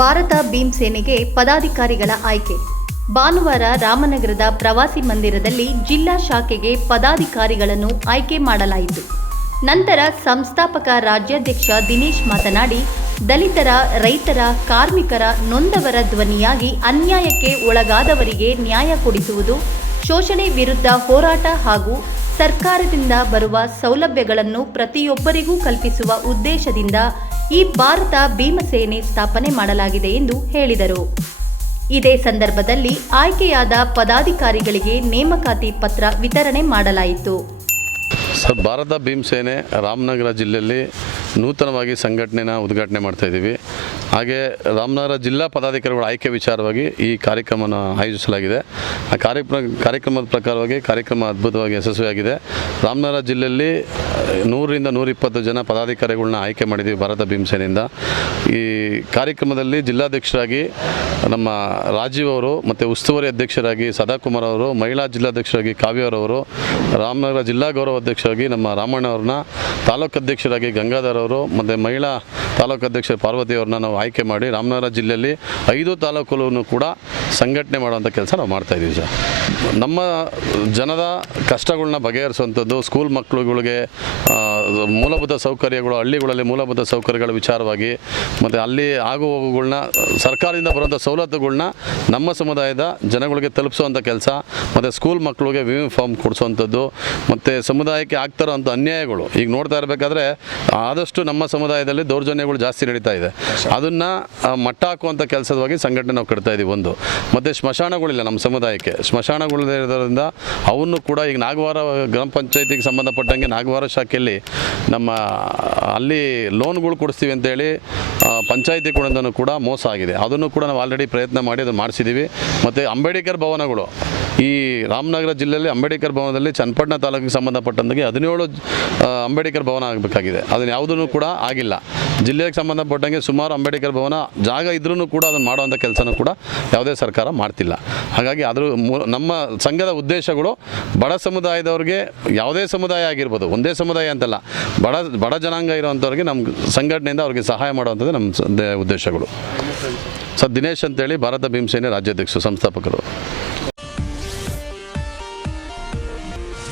ಭಾರತ ಭೀಮ್ ಸೇನೆಗೆ ಪದಾಧಿಕಾರಿಗಳ ಆಯ್ಕೆ. ಭಾನುವಾರ ರಾಮನಗರದ ಪ್ರವಾಸಿ ಮಂದಿರದಲ್ಲಿ ಜಿಲ್ಲಾ ಶಾಖೆಗೆ ಪದಾಧಿಕಾರಿಗಳನ್ನು ಆಯ್ಕೆ ಮಾಡಲಾಯಿತು. ನಂತರ ಸಂಸ್ಥಾಪಕ ರಾಜ್ಯಾಧ್ಯಕ್ಷ ದಿನೇಶ್ ಮಾತನಾಡಿ, ದಲಿತರ, ರೈತರ, ಕಾರ್ಮಿಕರ ನೊಂದವರ ಧ್ವನಿಯಾಗಿ ಅನ್ಯಾಯಕ್ಕೆ ಒಳಗಾದವರಿಗೆ ನ್ಯಾಯ ಕೊಡಿಸುವುದು, ಶೋಷಣೆ ವಿರುದ್ಧ ಹೋರಾಟ ಹಾಗೂ ಸರ್ಕಾರದಿಂದ ಬರುವ ಸೌಲಭ್ಯಗಳನ್ನು ಪ್ರತಿಯೊಬ್ಬರಿಗೂ ಕಲ್ಪಿಸುವ ಉದ್ದೇಶದಿಂದ ಈ ಭಾರತ ಭೀಮಸೇನೆ ಸ್ಥಾಪನೆ ಮಾಡಲಾಗಿದೆ ಎಂದು ಹೇಳಿದರು. ಇದೇ ಸಂದರ್ಭದಲ್ಲಿ ಆಯ್ಕೆಯಾದ ಪದಾಧಿಕಾರಿಗಳಿಗೆ ನೇಮಕಾತಿ ಪತ್ರ ವಿತರಣೆ ಮಾಡಲಾಯಿತು. ಸರ್ ಭಾರತ ಭೀಮಸೇನೆ ರಾಮನಗರ ಜಿಲ್ಲೆಯಲ್ಲಿ ನೂತನವಾಗಿ ಸಂಘಟನೆನ ಉದ್ಘಾಟನೆ ಮಾಡ್ತಾ ಇದ್ದೀವಿ. ಹಾಗೆ ರಾಮನಗರ ಜಿಲ್ಲಾ ಪದಾಧಿಕಾರಿಗಳ ಆಯ್ಕೆ ವಿಚಾರವಾಗಿ ಈ ಕಾರ್ಯಕ್ರಮವನ್ನು ಆಯೋಜಿಸಲಾಗಿದೆ. ಆ ಕಾರ್ಯಕ್ರಮ, ಕಾರ್ಯಕ್ರಮದ ಪ್ರಕಾರವಾಗಿ ಕಾರ್ಯಕ್ರಮ ಅದ್ಭುತವಾಗಿ ಯಶಸ್ವಿಯಾಗಿದೆ. ರಾಮನಗರ ಜಿಲ್ಲೆಯಲ್ಲಿ ನೂರರಿಂದ ನೂರಿಪ್ಪತ್ತು ಜನ ಪದಾಧಿಕಾರಿಗಳನ್ನ ಆಯ್ಕೆ ಮಾಡಿದ್ದೀವಿ ಭಾರತ ಭೀಮಸೇನೆಯಿಂದ. ಈ ಕಾರ್ಯಕ್ರಮದಲ್ಲಿ ಜಿಲ್ಲಾಧ್ಯಕ್ಷರಾಗಿ ನಮ್ಮ ರಾಜೀವ್ ಅವರು ಮತ್ತು ಉಸ್ತುವಾರಿ ಅಧ್ಯಕ್ಷರಾಗಿ ಸದಾಕುಮಾರ್ ಅವರು, ಮಹಿಳಾ ಜಿಲ್ಲಾಧ್ಯಕ್ಷರಾಗಿ ಕಾವ್ಯವರವರು ರಾಮನಗರ ಜಿಲ್ಲಾ ಗೌರವ ಅಧ್ಯಕ್ಷರಾಗಿ ನಮ್ಮ ರಾಮಣ್ಣ ಅವ್ರನ್ನ, ತಾಲೂಕು ಅಧ್ಯಕ್ಷರಾಗಿ ಗಂಗಾಧರ್ ಅವರು, ಮತ್ತು ಮಹಿಳಾ ತಾಲೂಕು ಅಧ್ಯಕ್ಷ ಪಾರ್ವತಿ ಅವ್ರನ್ನ ನಾವು ಆಯ್ಕೆ ಮಾಡಿ ರಾಮನಗರ ಜಿಲ್ಲೆಯಲ್ಲಿ ಐದು ತಾಲೂಕುಗಳನ್ನು ಕೂಡ ಸಂಘಟನೆ ಮಾಡುವಂಥ ಕೆಲಸ ನಾವು ಮಾಡ್ತಾ ಇದ್ದೀವಿ ಸರ್. ನಮ್ಮ ಜನದ ಕಷ್ಟಗಳನ್ನ ಬಗೆಹರಿಸುವಂಥದ್ದು ಸ್ಕೂಲ್ ಮಕ್ಕಳುಗಳಿಗೆ ಮೂಲಭೂತ ಸೌಕರ್ಯಗಳು, ಹಳ್ಳಿಗಳಲ್ಲಿ ಮೂಲಭೂತ ಸೌಕರ್ಯಗಳ ವಿಚಾರವಾಗಿ ಮತ್ತು ಅಲ್ಲಿ ಆಗು ಹೋಗುಗಳನ್ನ ಸರ್ಕಾರದಿಂದ ಬರುವಂಥ ಸವಲತ್ತುಗಳನ್ನ ನಮ್ಮ ಸಮುದಾಯದ ಜನಗಳಿಗೆ ತಲುಪಿಸುವಂಥ ಕೆಲಸ, ಮತ್ತು ಸ್ಕೂಲ್ ಮಕ್ಕಳಿಗೆ ಯೂನಿಫಾರ್ಮ್ ಕೊಡಿಸುವಂಥದ್ದು ಮತ್ತು ಸಮುದಾಯಕ್ಕೆ ಆಗ್ತಾರೋಂಥ ಅನ್ಯಾಯಗಳು. ಈಗ ನೋಡ್ತಾ ಇರಬೇಕಾದ್ರೆ ಆದಷ್ಟು ನಮ್ಮ ಸಮುದಾಯದಲ್ಲಿ ದೌರ್ಜನ್ಯಗಳು ಜಾಸ್ತಿ ನಡೀತಾ ಇದೆ. ಅದನ್ನು ಮಟ್ಟ ಹಾಕುವಂಥ ಕೆಲಸದವಾಗಿ ಸಂಘಟನೆ ನಾವು ಕಟ್ತಾ ಇದ್ದೀವಿ ಒಂದು. ಮತ್ತು ಸ್ಮಶಾನಗಳಿಲ್ಲ ನಮ್ಮ ಸಮುದಾಯಕ್ಕೆ. ಸ್ಮಶಾನಗಳಿರೋದ್ರಿಂದ ಅವನ್ನು ಕೂಡ ಈಗ ನಾಗವಾರ ಗ್ರಾಮ ಪಂಚಾಯತಿಗೆ ಸಂಬಂಧಪಟ್ಟಂಗೆ ನಾಗವಾರ ಶಾಖೆಯಲ್ಲಿ ನಮ್ಮ, ಅಲ್ಲಿ ಲೋನ್ಗಳು ಕೊಡಿಸ್ತೀವಿ ಅಂತೇಳಿ ಪಂಚಾಯಿತಿ ಕೂಡ ಕೂಡ ಮೋಸ ಆಗಿದೆ. ಅದನ್ನು ಕೂಡ ನಾವು ಆಲ್ರೆಡಿ ಪ್ರಯತ್ನ ಮಾಡಿ ಅದನ್ನು ಮಾಡಿಸಿದ್ದೀವಿ ಮತ್ತು ಅಂಬೇಡ್ಕರ್ ಭವನಗಳು, ಈ ರಾಮನಗರ ಜಿಲ್ಲೆಯಲ್ಲಿ ಅಂಬೇಡ್ಕರ್ ಭವನದಲ್ಲಿ ಚನ್ನಪಟ್ಟಣ ತಾಲೂಕಿಗೆ ಸಂಬಂಧಪಟ್ಟಂತೆ ಹದಿನೇಳು ಅಂಬೇಡ್ಕರ್ ಭವನ ಆಗಬೇಕಾಗಿದೆ. ಅದನ್ನು ಯಾವುದೂ ಕೂಡ ಆಗಿಲ್ಲ. ಜಿಲ್ಲೆಗೆ ಸಂಬಂಧಪಟ್ಟಂಗೆ ಸುಮಾರು ಅಂಬೇಡ್ಕರ್ ಭವನ ಜಾಗ ಇದ್ರೂ ಕೂಡ ಅದನ್ನು ಮಾಡುವಂಥ ಕೆಲಸನೂ ಕೂಡ ಯಾವುದೇ ಸರ್ಕಾರ ಮಾಡ್ತಿಲ್ಲ. ಹಾಗಾಗಿ ಅದರ ನಮ್ಮ ಸಂಘದ ಉದ್ದೇಶಗಳು ಬಡ ಸಮುದಾಯದವ್ರಿಗೆ ಯಾವುದೇ ಸಮುದಾಯ ಆಗಿರ್ಬೋದು, ಒಂದೇ ಸಮುದಾಯ ಅಂತಲ್ಲ, ಬಡ ಬಡ ಜನಾಂಗ ಇರುವಂಥವ್ರಿಗೆ ನಮ್ಮ ಸಂಘಟನೆಯಿಂದ ಅವ್ರಿಗೆ ಸಹಾಯ ಮಾಡುವಂಥದ್ದು ನಮ್ಮ ಉದ್ದೇಶಗಳು. ಸರ್, ದಿನೇಶ್ ಅಂತೇಳಿ ಭಾರತ ಭೀಮಸೇನೆ ರಾಜ್ಯಾಧ್ಯಕ್ಷರು, ಸಂಸ್ಥಾಪಕರು.